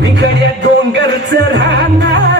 मी कडे डोंगर राहणार.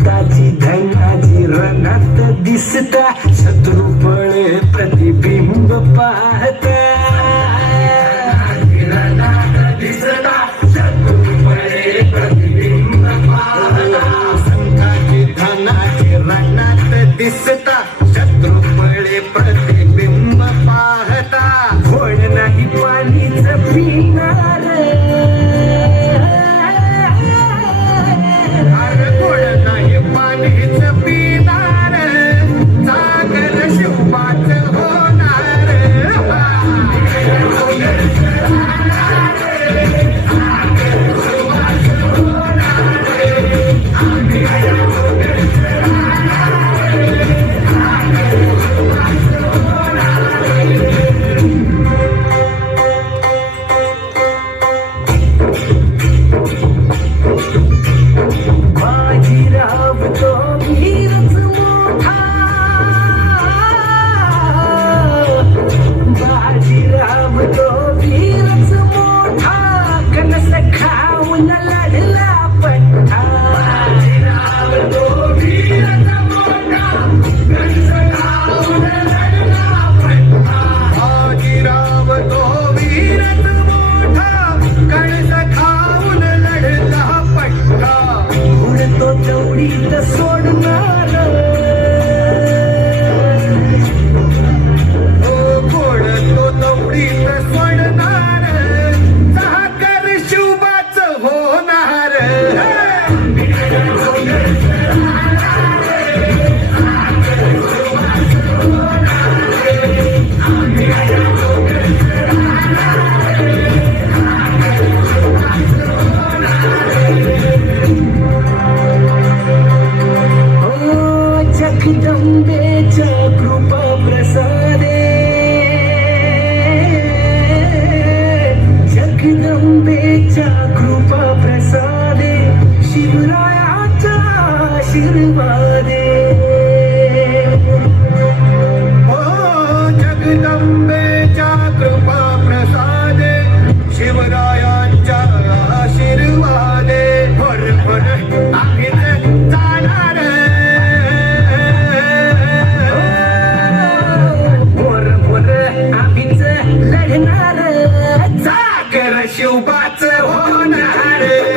रक्ताची धनाची रणात दिसता शत्रुपळ प्रतिबिंब पा तुझ्या कृपा प्रसादे. शिवरायाच्या आशीर्वाद. उपाच होणार